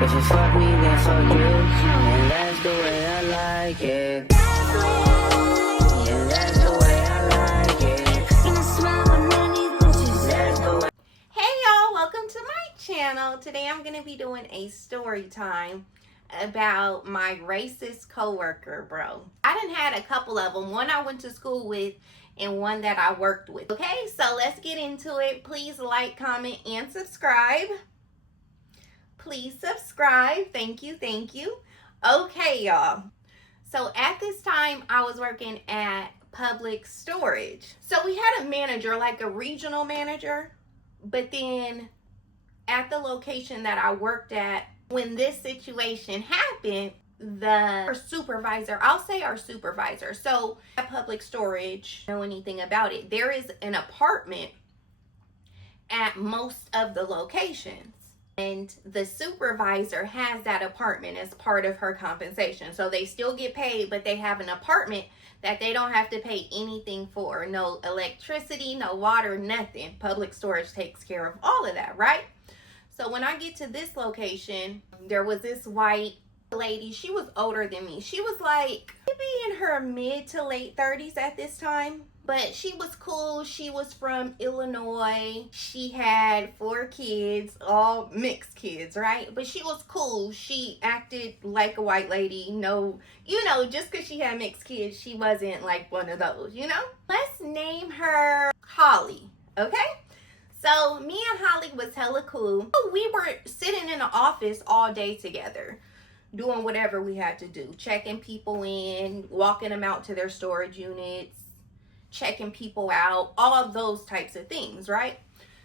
If you fuck me, then fuck you. And that's the way I like it. Yeah, that's the way I like it. That's the way. Hey y'all, welcome to my channel. Today I'm going to be doing a story time about my racist coworker, bro. I done had a couple of them. One I went to school with and one that I worked with. Okay, so let's get into it. Please like, comment, and subscribe. Please subscribe. Thank you, thank you. Okay, y'all. So at this time, I was working at Public Storage. So we had a manager, like a regional manager. But then at the location that I worked at, when this situation happened, our supervisor, I'll say our supervisor. So at Public Storage, know anything about it, there is an apartment at most of the locations. And the supervisor has that apartment as part of her compensation. So they still get paid, but they have an apartment that they don't have to pay anything for. No electricity, no water, nothing. Public Storage takes care of all of that, right? So when I get to this location, there was this white lady. She was older than me. She was like maybe in her mid to late 30s at this time. But she was cool. She was from Illinois. She had 4 kids, all mixed kids, right? But she was cool. She acted like a white lady. No, just because she had mixed kids, she wasn't like one of those, Let's name her Holly, okay? So me and Holly was hella cool. We were sitting in the office all day together, doing whatever we had to do. Checking people in, walking them out to their storage units, checking people out, all of those types of things, right?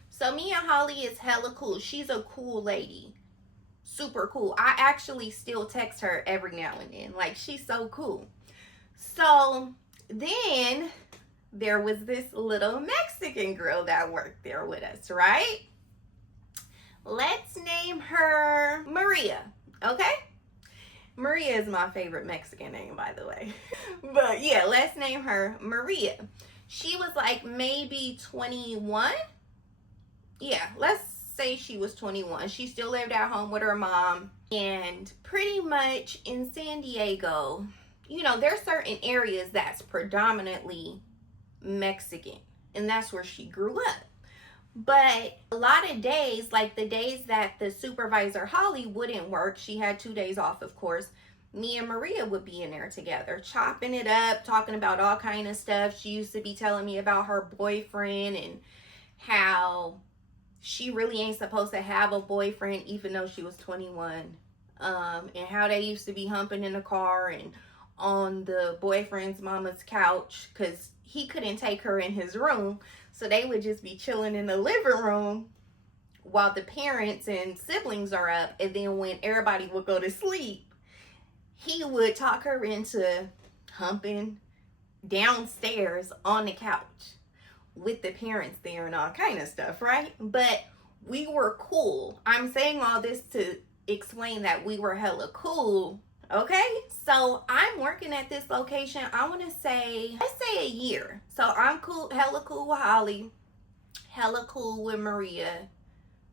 So me and Holly is hella cool. She's a cool lady. Super cool. I actually still text her every now and then. Like, she's so cool. So then there was this little Mexican girl that worked there with us, right? Let's name her Maria, okay? Maria is my favorite Mexican name, by the way. But yeah, let's name her Maria. She was like maybe 21. Yeah, let's say she was 21. She still lived at home with her mom. And pretty much in San Diego, there's certain areas that's predominantly Mexican. And that's where she grew up. But a lot of days, like the days that the supervisor Holly wouldn't work, she had 2 days off, of course, me and Maria would be in there together, chopping it up, talking about all kind of stuff. She used to be telling me about her boyfriend and how she really ain't supposed to have a boyfriend even though she was 21, and how they used to be humping in the car and on the boyfriend's mama's couch because he couldn't take her in his room. So they would just be chilling in the living room while the parents and siblings are up. And then when everybody would go to sleep, he would talk her into humping downstairs on the couch with the parents there and all kind of stuff, right? But we were cool. I'm saying all this to explain that we were hella cool. Okay, so I'm working at this location, I want to say, let's say a year. So I'm cool, hella cool with Holly, hella cool with Maria,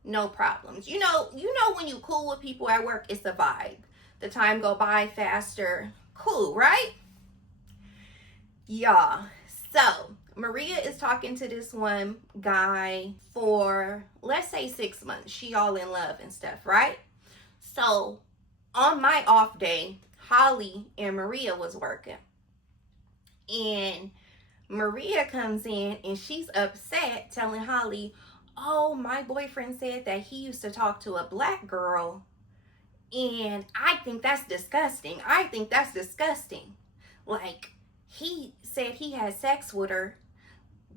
no problems. You know when you cool with people at work, it's a vibe. The time go by faster, cool, right? Yeah, so Maria is talking to this one guy for, let's say 6 months. She all in love and stuff, right? So on my off day, Holly and Maria was working. And Maria comes in and she's upset, telling Holly, oh, my boyfriend said that he used to talk to a black girl. And I think that's disgusting. I think that's disgusting. Like, he said he had sex with her.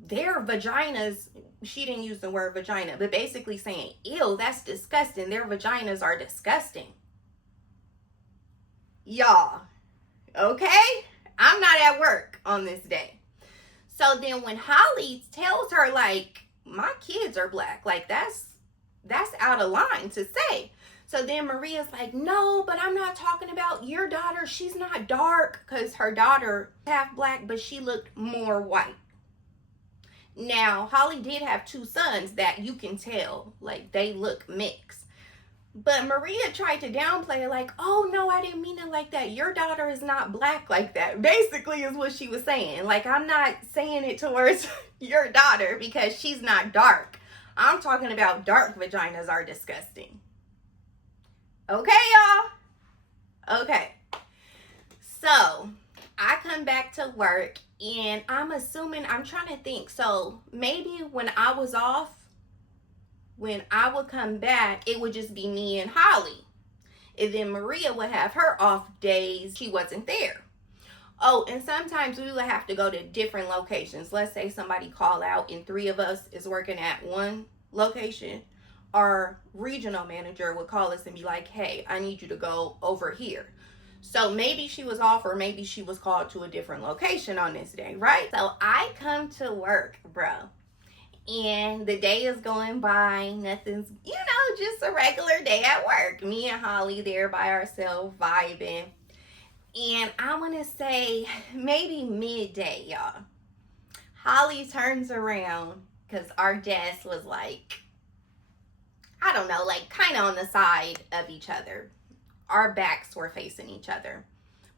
Their vaginas, she didn't use the word vagina, but basically saying, ew, that's disgusting. Their vaginas are disgusting. Y'all, okay? I'm not at work on this day. So then when Holly tells her, like, my kids are black, like, that's out of line to say. So then Maria's like, no, but I'm not talking about your daughter. She's not dark, because her daughter half black, but she looked more white. Now, Holly did have 2 sons that you can tell, like, they look mixed. But Maria tried to downplay it, like, oh no, I didn't mean it like that. Your daughter is not black like that. Basically, is what she was saying. Like, I'm not saying it towards your daughter because she's not dark. I'm talking about dark vaginas are disgusting. Okay, y'all? Okay. So, I come back to work and I'm assuming, I'm trying to think. So, maybe when I was off, when I would come back, it would just be me and Holly. And then Maria would have her off days. She wasn't there. Oh, and sometimes we would have to go to different locations. Let's say somebody call out and 3 of us is working at one location. Our regional manager would call us and be like, hey, I need you to go over here. So maybe she was off or maybe she was called to a different location on this day, right? So I come to work, bro. And the day is going by, nothing's, just a regular day at work. Me and Holly there by ourselves, vibing. And I want to say maybe midday, y'all. Holly turns around because our desk was like, I don't know, like kind of on the side of each other. Our backs were facing each other,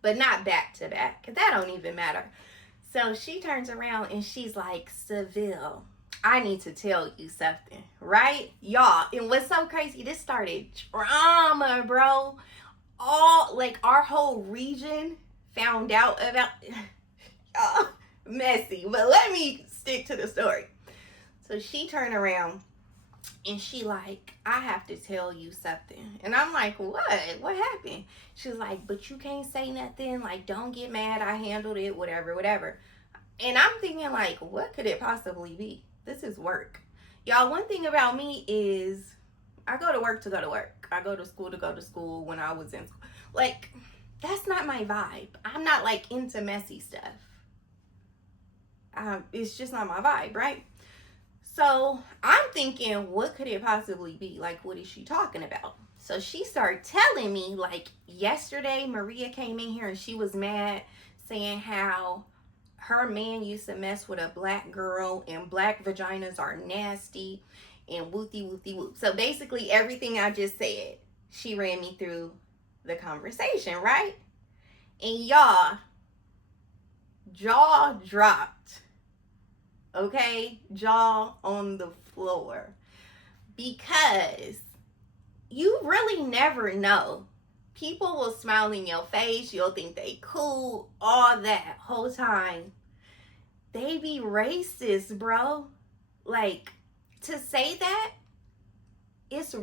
but not back to back. That don't even matter. So she turns around and she's like, Seville, I need to tell you something, right? Y'all, and what's so crazy, this started drama, bro. Our whole region found out about, y'all, messy. But let me stick to the story. So she turned around and she like, I have to tell you something. And I'm like, what? What happened? She's like, but you can't say nothing. Like, don't get mad. I handled it, whatever. And I'm thinking like, what could it possibly be? This is work. Y'all, one thing about me is I go to work to go to work. I go to school when I was in school. Like, that's not my vibe. I'm not like into messy stuff. It's just not my vibe, right? So I'm thinking, what could it possibly be? Like, what is she talking about? So she started telling me, like, yesterday Maria came in here and she was mad, saying how her man used to mess with a black girl and black vaginas are nasty and whoop. So basically everything I just said, she ran me through the conversation, right? And y'all, jaw dropped. Okay? Jaw on the floor. Because you really never know. People will smile in your face. You'll think they cool. All that whole time. They be racist, bro. Like, to say that, it's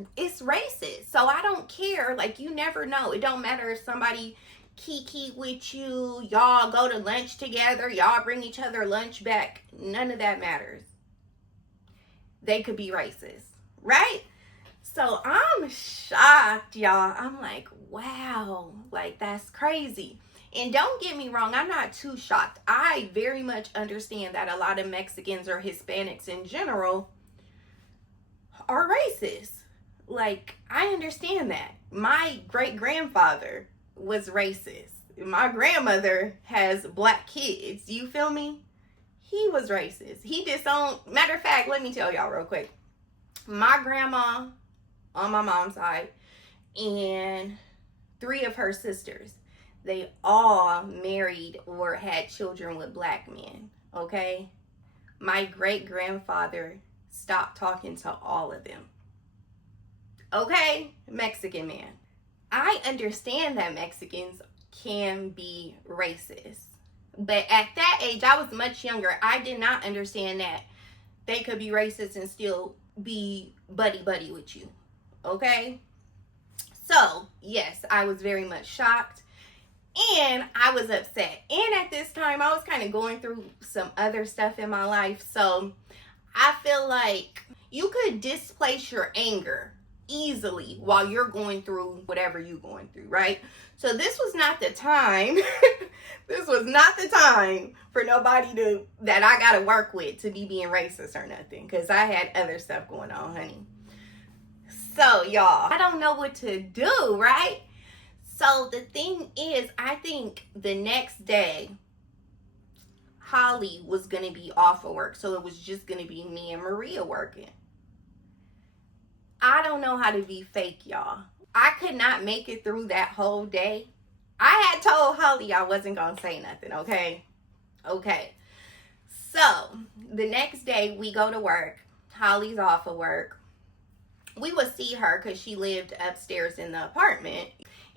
racist. So I don't care. Like, you never know. It don't matter if somebody kiki with you. Y'all go to lunch together. Y'all bring each other lunch back. None of that matters. They could be racist. Right? So I'm shocked, y'all. I'm like, wow. Like, that's crazy. And don't get me wrong, I'm not too shocked. I very much understand that a lot of Mexicans or Hispanics in general are racist. Like, I understand that. My great-grandfather was racist. My grandmother has black kids. You feel me? He was racist. He disowned. Matter of fact, let me tell y'all real quick. My grandma on my mom's side and 3 of her sisters, they all married or had children with black men, okay? My great-grandfather stopped talking to all of them. Okay? Mexican man. I understand that Mexicans can be racist. But at that age, I was much younger. I did not understand that they could be racist and still be buddy with you. Okay? So, yes, I was very much shocked. And I was upset. And at this time, I was kind of going through some other stuff in my life. So, I feel like you could displace your anger easily while you're going through whatever you're going through, right? So, this was not the time. This was not the time for nobody that I got to work with to be being racist or nothing. Because I had other stuff going on, honey. So, y'all, I don't know what to do, right? So the thing is, I think the next day, Holly was going to be off of work. So it was just going to be me and Maria working. I don't know how to be fake, y'all. I could not make it through that whole day. I had told Holly I wasn't gonna say nothing, okay? Okay. So the next day we go to work. Holly's off of work. We would see her because she lived upstairs in the apartment.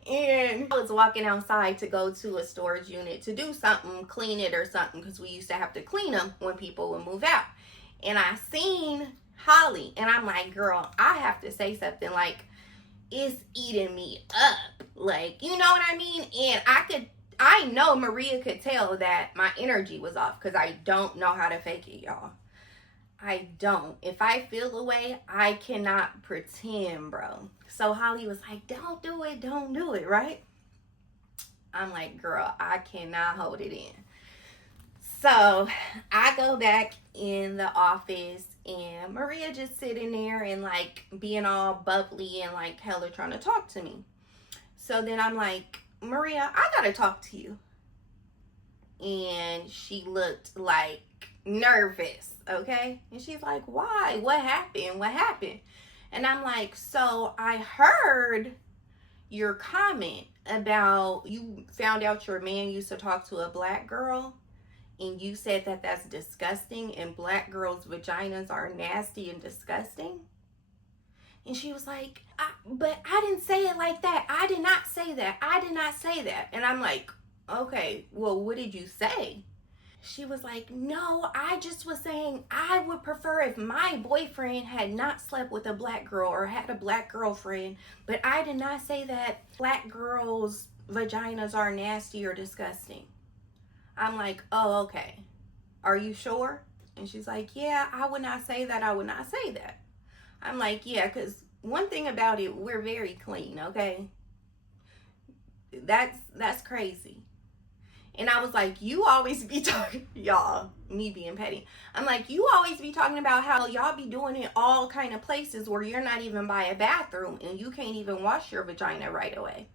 And I was walking outside to go to a storage unit to do something, clean it or something, because we used to have to clean them when people would move out. And I seen Holly, and I'm like, girl, I have to say something. Like, it's eating me up. Like, you know what I mean? And I know Maria could tell that my energy was off because I don't know how to fake it, y'all. I don't. If I feel a way, I cannot pretend, bro. So Holly was like, don't do it, right? I'm like, girl, I cannot hold it in. So I go back in the office and Maria just sitting there and like being all bubbly and like hella trying to talk to me. So then I'm like, Maria, I gotta talk to you. And she looked like nervous, okay? And she's like, why? What happened? And I'm like, so I heard your comment about you found out your man used to talk to a black girl, and you said that that's disgusting, and black girls' vaginas are nasty and disgusting. And she was like, but I didn't say it like that. I did not say that. And I'm like, okay, well, what did you say? She was like, no, I just was saying I would prefer if my boyfriend had not slept with a black girl or had a black girlfriend, but I did not say that black girls' vaginas are nasty or disgusting. I'm like, oh, okay. Are you sure? And she's like, yeah, I would not say that. I'm like, yeah, because one thing about it, we're very clean, okay? That's crazy. And I was like, you always be talking, y'all, me being petty. I'm like, you always be talking about how y'all be doing it all kind of places where you're not even by a bathroom and you can't even wash your vagina right away.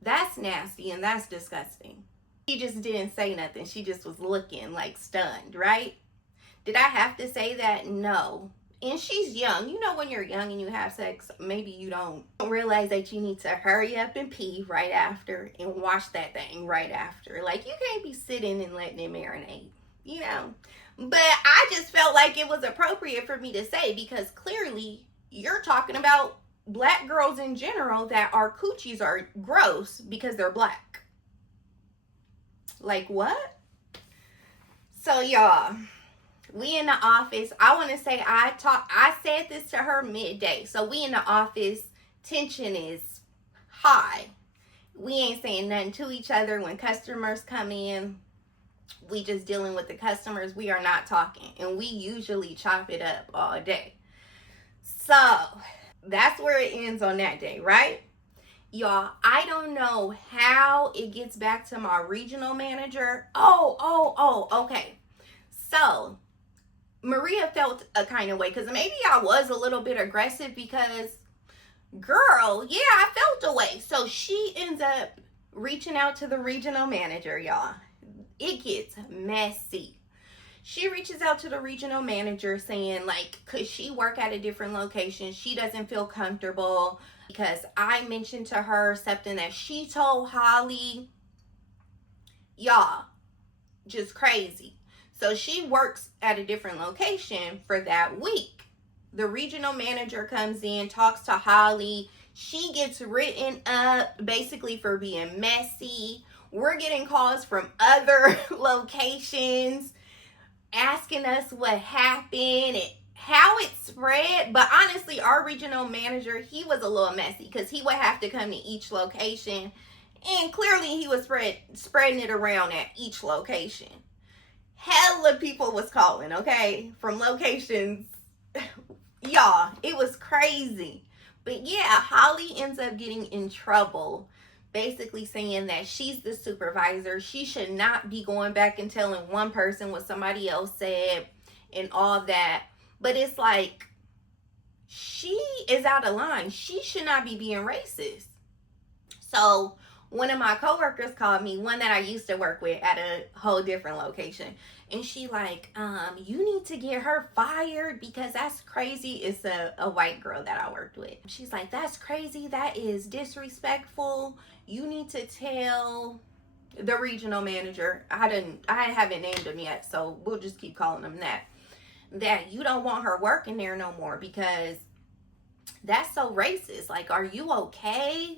That's nasty and that's disgusting. She just didn't say nothing. She just was looking like stunned, right? Did I have to say that? No. And she's young. You know, when you're young and you have sex, maybe you don't realize that you need to hurry up and pee right after and wash that thing right after. Like, you can't be sitting and letting it marinate, you know. But I just felt like it was appropriate for me to say because clearly you're talking about black girls in general that our coochies are gross because they're black. Like, what? So, y'all, we in the office. I want to say I said this to her midday. So we in the office. Tension is high. We ain't saying nothing to each other. When customers come in, we just dealing with the customers. We are not talking. And we usually chop it up all day. So that's where it ends on that day, right? Y'all, I don't know how it gets back to my regional manager. Okay. So Maria felt a kind of way because maybe I was a little bit aggressive because, girl, yeah, I felt a way. So she ends up reaching out to the regional manager, y'all. It gets messy. She reaches out to the regional manager saying, like, could she work at a different location? She doesn't feel comfortable because I mentioned to her something that she told Holly. Y'all, just crazy. So she works at a different location for that week. The regional manager comes in, talks to Holly. She gets written up basically for being messy. We're getting calls from other locations asking us what happened and how it spread. But honestly, our regional manager, he was a little messy because he would have to come to each location. And clearly he was spreading it around at each location. Hella people was calling, okay, from locations. Y'all, it was crazy. But yeah, Holly ends up getting in trouble, basically saying that she's the supervisor. She should not be going back and telling one person what somebody else said and all that. But it's like, she is out of line. She should not be being racist. So one of my coworkers called me, one that I used to work with at a whole different location. And she like, you need to get her fired because that's crazy. It's a white girl that I worked with. She's like, that's crazy. That is disrespectful. You need to tell the regional manager. I haven't named him yet, so we'll just keep calling him that you don't want her working there no more because that's so racist. Like, are you okay?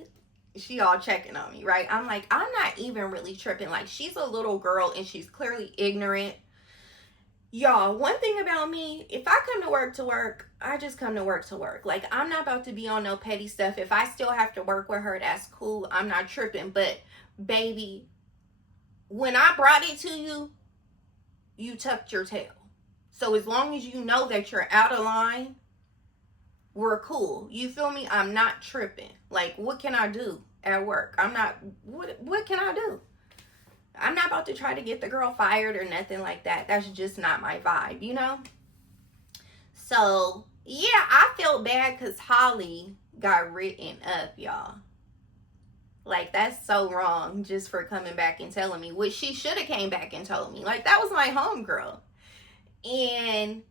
She all checking on me, right? I'm like, I'm not even really tripping. Like, she's a little girl and she's clearly ignorant. Y'all, one thing about me, if I come to work, I just come to work. Like, I'm not about to be on no petty stuff. If I still have to work with her, that's cool. I'm not tripping. But, baby, when I brought it to you, you tucked your tail. So as long as you know that you're out of line, we're cool. You feel me? I'm not tripping. Like, what can I do at work? What can I do? I'm not about to try to get the girl fired or nothing like that. That's just not my vibe, you know? So, yeah, I felt bad because Holly got written up, y'all. Like, that's so wrong just for coming back and telling me, which she should have came back and told me. Like, that was my homegirl. And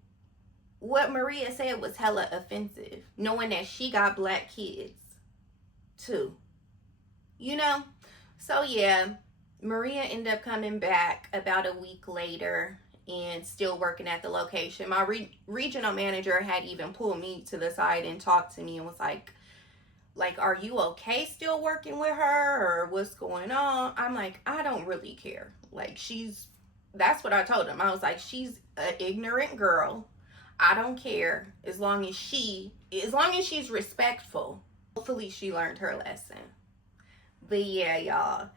what Maria said was hella offensive, knowing that she got black kids too, you know? So yeah, Maria ended up coming back about a week later and still working at the location. My regional manager had even pulled me to the side and talked to me and was like, are you okay still working with her or what's going on? I'm like, I don't really care. Like, that's what I told him. I was like, she's an ignorant girl. I don't care as long as she's respectful. Hopefully she learned her lesson. But yeah, y'all,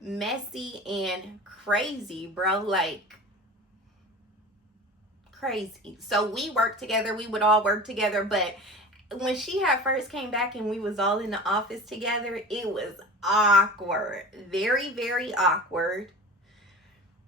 messy and crazy, bro. Like, crazy. So we worked together. We would all work together. But when she had first came back and we was all in the office together, it was awkward. Very, very awkward.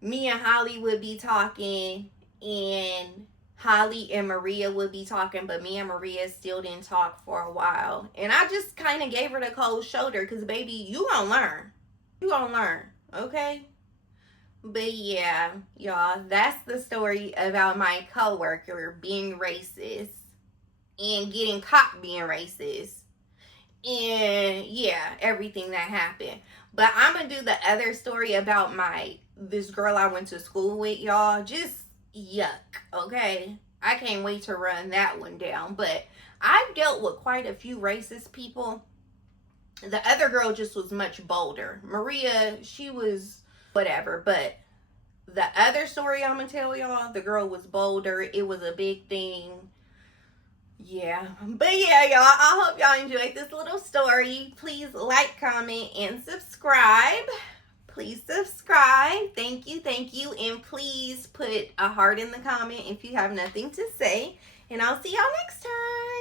Me and Holly would be talking, and Holly and Maria would be talking, but me and Maria still didn't talk for a while. And I just kind of gave her the cold shoulder because, baby, you gonna learn. You gonna learn, okay? But yeah, y'all, that's the story about my coworker being racist and getting caught being racist. And yeah, everything that happened. But I'm gonna do the other story about this girl I went to school with, y'all. Just yuck, okay? I can't wait to run that one down. But I've dealt with quite a few racist people. The other girl just was much bolder. Maria, she was whatever. But the other story I'm gonna tell y'all, the girl was bolder. It was a big thing. Yeah, but yeah, y'all, I hope y'all enjoyed this little story. Please like, comment, and subscribe. Please subscribe. Thank you, and please put a heart in the comment if you have nothing to say, and I'll see y'all next time.